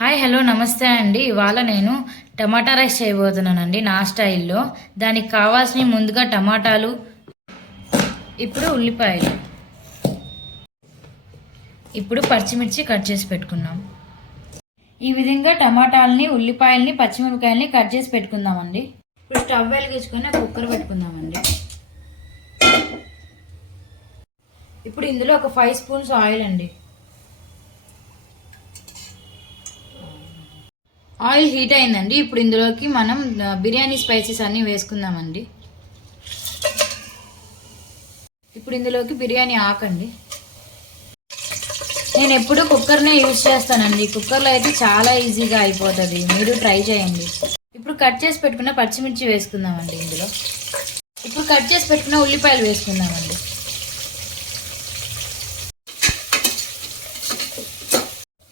Hi hello నమస్తే అండి. ఇవాళ నేను టమాటా రైస్ చేయబోతున్నానండి నా స్టైల్లో. దానికి కావాల్సిన ముందుగా టమాటాలు ఇప్పుడు ఉల్లిపాయలు. ఇప్పుడు పచ్చిమిర్చి కట్ చేసి పెట్టుకున్నాం ఈ విధంగా టమాటాలని ఉల్లిపాయల్ని పచ్చిమిరపకాయల్ని కట్ చేసి పెట్టుకుందామండి. ఇప్పుడు స్టవ్ వెలిగించుకొని కుక్కర్ పెట్టుకుందామండి. ఇప్పుడు ఇందులో ఒక ఫైవ్ స్పూన్స్ ఆయిల్ అండి. ఆయిల్ హీట్ అయిందండి. ఇప్పుడు ఇందులోకి మనం బిర్యానీ స్పైసెస్ అన్నీ వేసుకుందామండి. ఇప్పుడు ఇందులోకి బిర్యానీ ఆకండి. నేను ఎప్పుడు కుక్కర్నే యూజ్ చేస్తానండి. కుక్కర్లో అయితే చాలా ఈజీగా అయిపోతుంది. మీరు ట్రై చేయండి. ఇప్పుడు కట్ చేసి పెట్టుకున్న పచ్చిమిర్చి వేసుకుందామండి ఇందులో. ఇప్పుడు కట్ చేసి పెట్టుకున్న ఉల్లిపాయలు వేసుకుందామండి.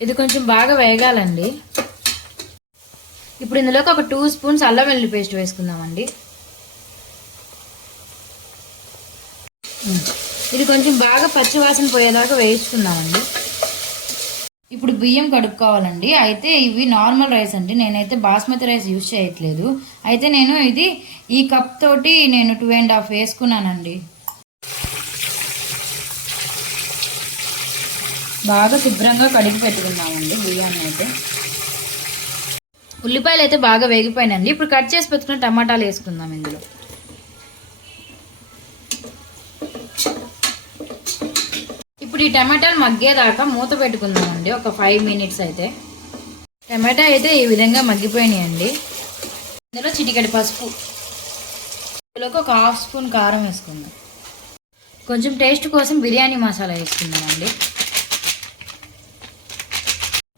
ఇది కొంచెం బాగా వేగాలండి. ఇప్పుడు ఇందులోకి ఒక టూ స్పూన్స్ అల్లం వెల్లుల్లి పేస్ట్ వేసుకుందామండి. ఇది కొంచెం బాగా పచ్చివాసన పోయేదాకా వేసుకుందామండి ఇప్పుడు బియ్యం కడుక్కోవాలండి. అయితే ఇవి నార్మల్ రైస్ అండి. నేనైతే బాస్మతి రైస్ యూజ్ చేయట్లేదు. అయితే నేను ఇది ఈ కప్ తోటి నేను టూ అండ్ హాఫ్ వేసుకున్నానండి. బాగా శుభ్రంగా కడిగి పెట్టుకుందామండి బియ్యాన్ని అయితే. ఉల్లిపాయలు అయితే బాగా వేగిపోయినాయండి. ఇప్పుడు కట్ చేసి పెట్టుకున్న టమాటాలు వేసుకుందాం ఇందులో. ఇప్పుడు ఈ టమాటాలు మగ్గేదాకా మూత పెట్టుకుందామండి. ఒక ఫైవ్ మినిట్స్ అయితే. టమాటా అయితే ఈ విధంగా మగ్గిపోయినాయండి. ఇందులో చిటికెడు పసుపు. ఇందులోకి ఒక హాఫ్ స్పూన్ కారం వేసుకుందాం. కొంచెం టేస్ట్ కోసం బిర్యానీ మసాలా వేసుకుందామండి.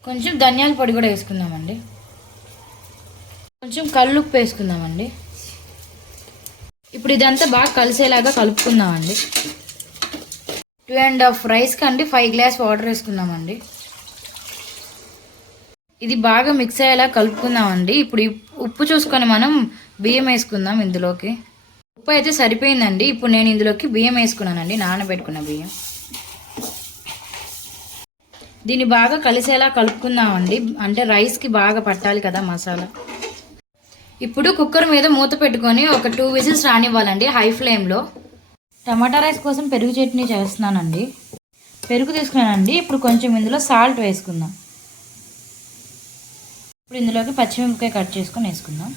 కొంచెం ధనియాల పొడి కూడా వేసుకుందామండి. కొంచెం కళ్ళుప్పు వేసుకుందామండి ఇప్పుడు ఇదంతా బాగా కలిసేలాగా కలుపుకుందామండి. టూ అండ్ హాఫ్ రైస్కి అండి ఫైవ్ గ్లాస్ వాటర్ వేసుకుందామండి. ఇది బాగా మిక్స్ అయ్యేలా కలుపుకుందామండి. ఇప్పుడు ఉప్పు చూసుకొని మనం బియ్యం వేసుకుందాం ఇందులోకి. ఉప్పు అయితే సరిపోయిందండి. ఇప్పుడు నేను ఇందులోకి బియ్యం వేసుకున్నానండి. నానబెట్టుకున్న బియ్యం. దీన్ని బాగా కలిసేలా కలుపుకుందామండి. అంటే రైస్కి బాగా పట్టాలి కదా మసాలా. ఇప్పుడు కుక్కర్ మీద మూత పెట్టుకొని ఒక టూ విజిల్స్ రానివ్వాలండి హై ఫ్లేమ్లో టమాటా రైస్ కోసం పెరుగు చట్నీ చేస్తున్నానండి. పెరుగు తీసుకున్నానండి ఇప్పుడు కొంచెం ఇందులో సాల్ట్ వేసుకుందాం. ఇప్పుడు ఇందులోకి పచ్చిమిరపకాయ కట్ చేసుకొని వేసుకుందాం.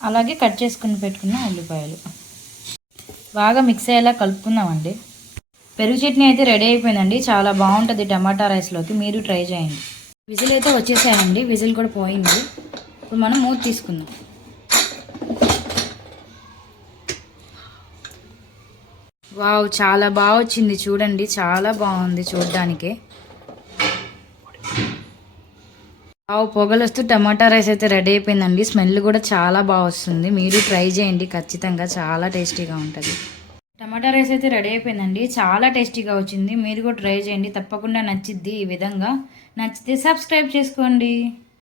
అలాగే కట్ చేసుకుని పెట్టుకున్న ఉల్లిపాయలు. బాగా మిక్స్ అయ్యేలా కలుపుకుందామండి. పెరుగు చట్నీ అయితే రెడీ అయిపోయిందండి చాలా బాగుంటుంది టమాటా రైస్లోకి మీరు ట్రై చేయండి. విజిల్ అయితే వచ్చేసాయండి విజిల్ కూడా పోయింది. ఇప్పుడు మనం మూత తీసుకుందాం. వావ్ చాలా బాగా వచ్చింది చూడండి. చాలా బాగుంది చూడ్డానికి. వావ్ పొగలు వస్తూ టమాటా రైస్ అయితే రెడీ అయిపోయిందండి. స్మెల్ కూడా చాలా బాగా వస్తుంది. మీరు ట్రై చేయండి ఖచ్చితంగా చాలా టేస్టీగా ఉంటుంది. టమాటా రైస్ అయితే రెడీ అయిపోయిందండి. చాలా టేస్టీగా వచ్చింది. మీరు కూడా ట్రై చేయండి. తప్పకుండా నచ్చిద్ది ఈ విధంగా. నచ్చితే సబ్స్క్రైబ్ చేసుకోండి.